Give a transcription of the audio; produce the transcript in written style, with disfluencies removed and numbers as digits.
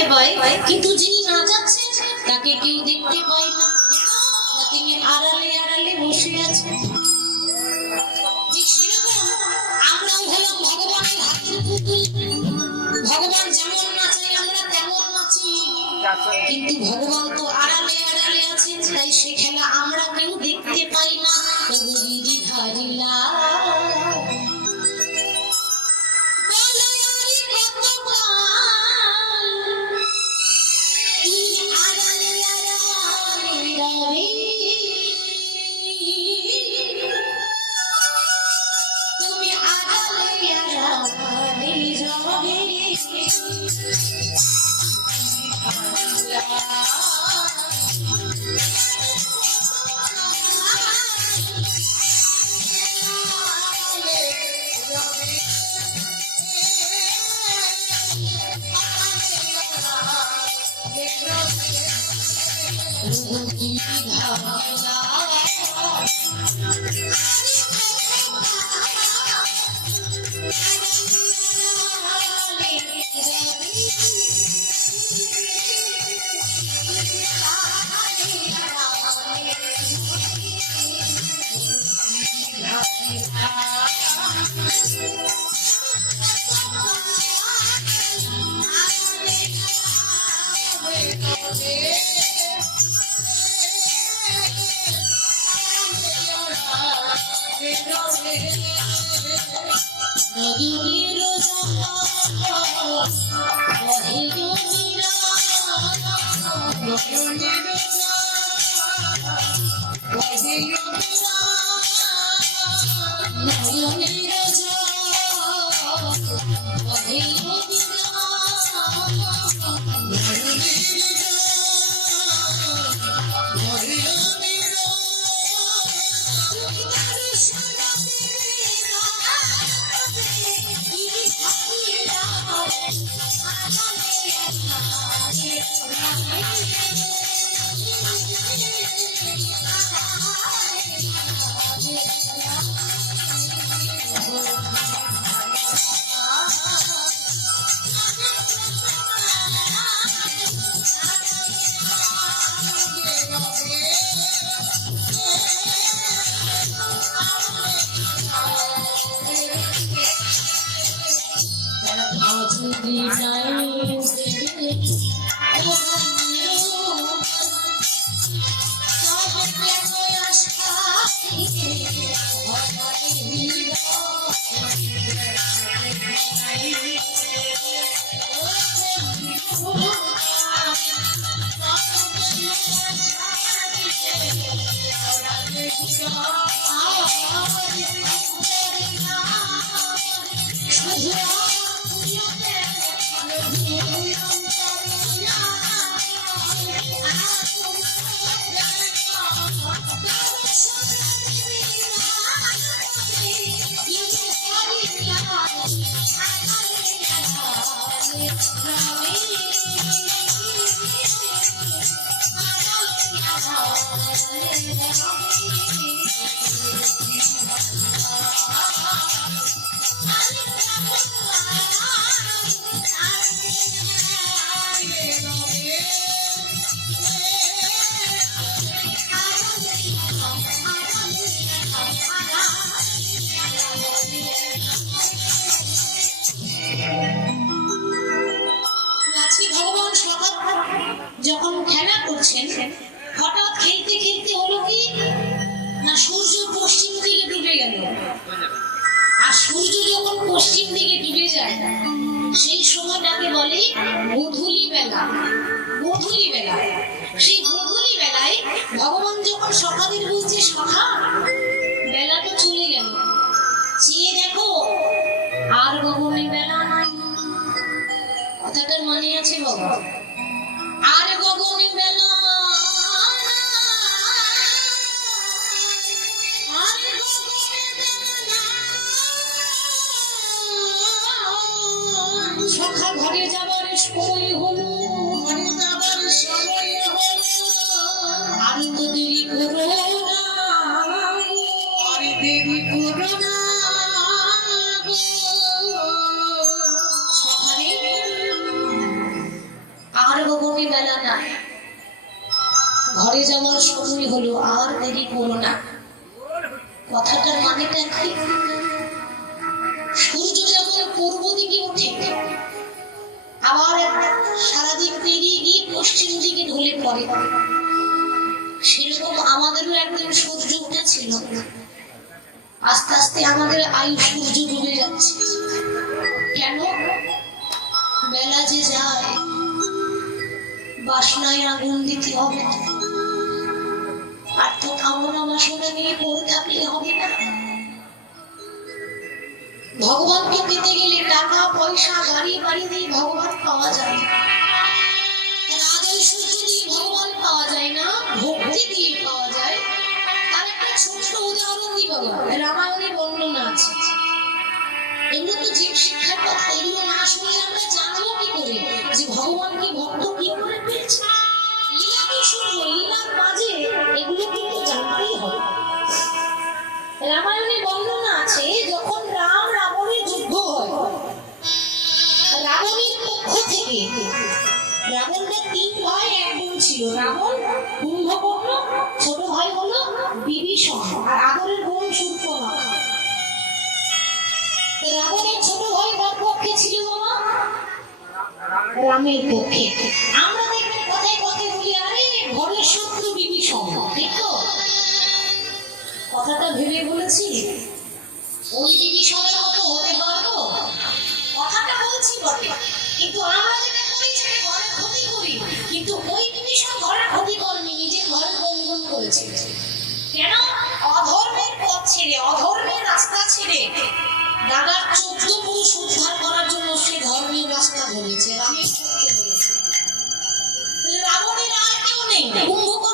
দেখতে পায়, কিন্তু যিনি নাচাচ্ছেন তাকে কেউ দেখতে পায় না। তিনি আড়ালে আড়ালে বসে আছেন। ঠিক সেরকম আমরাও হলাম ভগবানের হাতের পুতুল। ভগবান যেমন নাচায় আমরা তেমন নাচি, কিন্তু ভগবান তো আড়ালে আড়ালে আছেন, তাই সে খেলা আমরা কেউ দেখতে পাই না। তবু বিধি ধারিলা যখন খেলা করছেন, হঠাৎ খেলতে খেলতে হলো কি না, সূর্য পশ্চিম দিকে ডুবে গেল। আর সূর্য যখন পশ্চিম দিকে ডুবে যায়, সেই সময়টাকে বলে গোধূলি বেলা। গোধূলি বেলা, সেই গোধূলি বেলায় ভগবান যখন সখাদের বলছে, সখা বেলা তো চলে গেল, চেয়ে দেখো আর গগনে বেলা নাই। কথাটার মানে আছে বাবা, আর গগনে বেলা সখা ঘরে যাবার সময় হলো, ঘরে যাবার সময় হলো, আর তো দেরি করো না, আর দেরি করো না। ঘরে যাওয়ার সময় হলো, আর দেরি করো না। কথাটার মানেটা কি? সূর্য যেমন পূর্ব দিকে ওঠে, আবার সারাদিন পেরিয়ে গিয়ে পশ্চিম দিকে ঢলে পড়ে, সেরকম আমাদেরও একদিন সূর্য উঠেছিল। আস্তে আস্তে আমাদের আয়ু সূর্য ডুবে যাচ্ছে। কেন? বেলা যে যায়, বাসনায় আগুন দিতে হবে, আর তো কামনা বাসনা নিয়ে পড়ে থাকলে হবে না। ভগবানকে পেতে গেলে টাকা পয়সা গাড়ি বাড়ি দিয়ে ভগবান পাওয়া যায় না, রাজ ঐশ্বর্য দিয়ে ভগবান পাওয়া যায় না, ভক্তি দিয়ে পাওয়া যায়। তার একটা ছোট্ট উদাহরণ দিই বাবা, রামায়ণে বর্ণনা আছে। এগুলো তো জীব শিক্ষার কথা, এগুলো না শুনলে আমরা জানবো কি করে যে ভগবানকে ভক্ত কি করে পেয়েছে? লীলা কি শুনবো, লীলার মাঝে এগুলো কিন্তু জানতেই হবে। রামায়ণে বর্ণনা আছে, যখন রাম রাবণের যুদ্ধ হয়, রাবণের পক্ষ থেকে, রাবণের 3 ভাই 1 বোন ছিল, রাবণ, কুম্ভকর্ণ, ছোট ভাই হলো বিভীষণ, আর আদরের বোন শূর্পণখা। রাবণের ছোট ভাই কার পক্ষে ছিল বাবা? রামের পক্ষে। আমরা দেখবেন কথায় কথায় বলি, আরে ঘরের শত্রু বিভীষণ, ঠিক তো? কথাটা ভেবে বলেছি, ওই বিভীষণের মতো হতে পারবো? কথাটা বলছি বটে, কিন্তু আমরা যেটা করি সেটা ঘরের ক্ষতি করি। কিন্তু ওই বিভীষণ ঘরের ক্ষতি করেনি, নিজের ঘরের বন্ধন করেছে। কেন? অধর্মের পথ ছেড়ে, অধর্মের রাস্তা ছেড়ে দাদার 14 পুরুষ উদ্ধার করার জন্য সে ধর্মের রাস্তা ধরেছে, রামের পক্ষে ধরেছে। রাবণের আর কেউ নেই, কুম্ভকর্ণ